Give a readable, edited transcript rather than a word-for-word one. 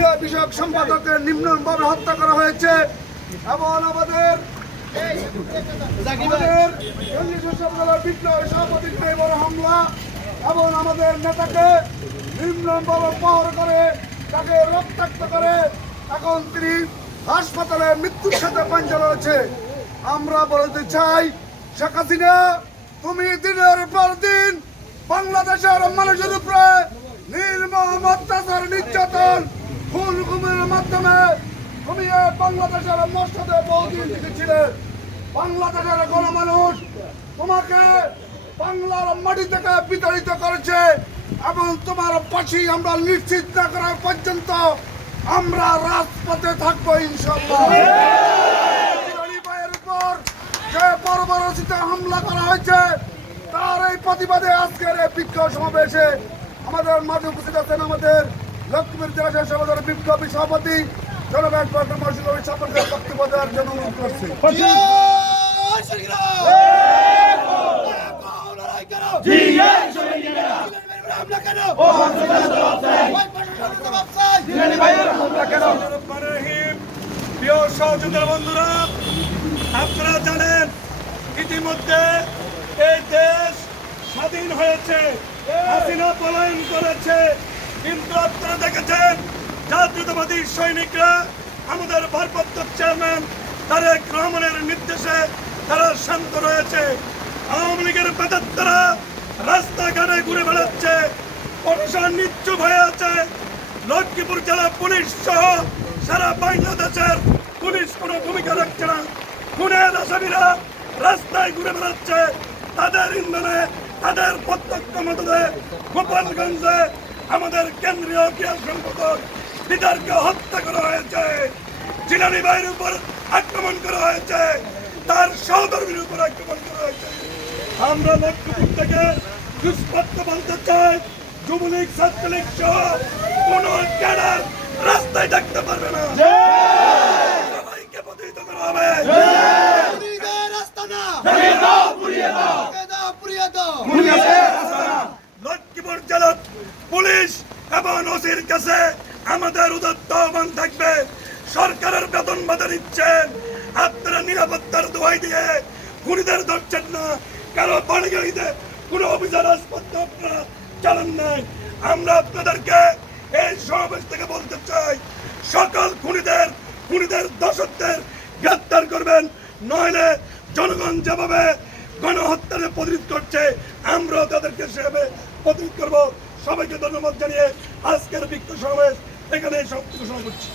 Media বিষয়ক সম্পাদকের নিম্নভাবে হত্যা করা হয়েছে এবং আমাদের বিপ্লবী সভাপতিকে বড় হামলা এবং আমাদের নেতাকে নিম্নভাবে প্রহার করে তাকে রক্তাক্ত করে এখন তিনি হাসপাতালে মৃত্যুর সাথে পাঞ্জা রয়েছে। আমরা বলতে চাই, শেখ হাসিনা, তুমি দিনের পর দিন বাংলাদেশের মানুষের উপরে নির্মম অত্যাচার, নির্যাতন, খুন গুমের মাধ্যমে তুমি বাংলাদেশের মসজিদে বহুদিন থেকেছিলে। বাংলাদেশের গণমানুষ তোমাকে বাংলার মাটি থেকে বিতাড়িত করেছে এবং তোমার ফাঁসি আমরা নিশ্চিত না করা পর্যন্ত আমরা রাজপথে থাকবো ইনশাআল্লাহ। ভাইয়ের উপর যে বর্বরচিত হামলা করা হয়েছে তার এই প্রতিবাদে আজকের এই বিক্ষোভ সমাবেশে আমাদের মাঝে উপস্থিত আছেন আমাদের লক্ষ্মীপুর জেলা শাসক বিপ্লবী সভাপতি জনগণ সম্পর্কে বক্তব্য দেওয়ার জন্য অনুরোধ করছি। প্রিয় সহযোগিতা বন্ধুরা, আপনারা জানেন ইতিমধ্যে এই দেশ স্বাধীন হয়েছে, হাসিনা পলায়ন করেছে, কিন্তু আপনারা দেখেছেন জাতীয়তাবাদী সৈনিকরা আমাদের ভারপ্রাপ্ত চেয়ারম্যান তারেক রহমানের নির্দেশে তারা শান্ত রয়েছে। আওয়ামী লীগের প্রেতাত্মারা রাস্তাঘাটে ঘুরে বেড়াচ্ছে, প্রশাসন নিশ্চুপ হয়ে আছে। লক্ষ্মীপুর জেলা পুলিশ সহ সারা বাংলাদেশের পুলিশ কোনো ভূমিকা রাখছে না। খুনের আসামিরা রাস্তায় ঘুরে বেড়াচ্ছে, তাদের ইন্ধনে তাদের প্রত্যক্ষ মদতে গোপালগঞ্জে আমাদের কেন্দ্রীয় ক্রীড়া সংগঠন লিডারকে হত্যা করা হয়েছে, জিলানি ভাইয়ের উপর আক্রমণ করা হয়েছে, তার সহধর্মীর উপর আক্রমণ করা হয়েছে। আমরা লক্ষ্মীপুর থেকে দুষ্পত্য বলতে চাই, যুবলীগ ছাত্রলীগ সহ কোন ক্যাডার রাস্তায় থাকতে পারবে না। সবাইকে প্রতিহিত করা হবে। লক্ষ্মীপুর জেলা পুলিশ এবং ওসির কাছে আমাদের উদাত্ত আহ্বান থাকবে, সরকারের বেতন ভাতা দিচ্ছেন, আপনারা নিরাপত্তার দোহাই দিয়ে খুনিদের ধরছেন না, কারো বাড়ি গাড়িতে কোনো অভিযান আসপত্র আপনারা চালান নাই। আমরা আপনাদেরকে এই সমাবেশ থেকে বলতে চাই, সকল খুনিদের দোষকদের গ্রেপ্তার করবেন, নইলে জনগণ যেভাবে গণহত্যারে প্রতিরোধ করছে আমরাও তাদেরকে সেভাবে প্রতিরোধ করবো। সবাইকে ধন্যবাদ জানিয়ে আজকের বিক্ষোভ সমাবেশ এখানে সমাপ্ত ঘোষণা করছি।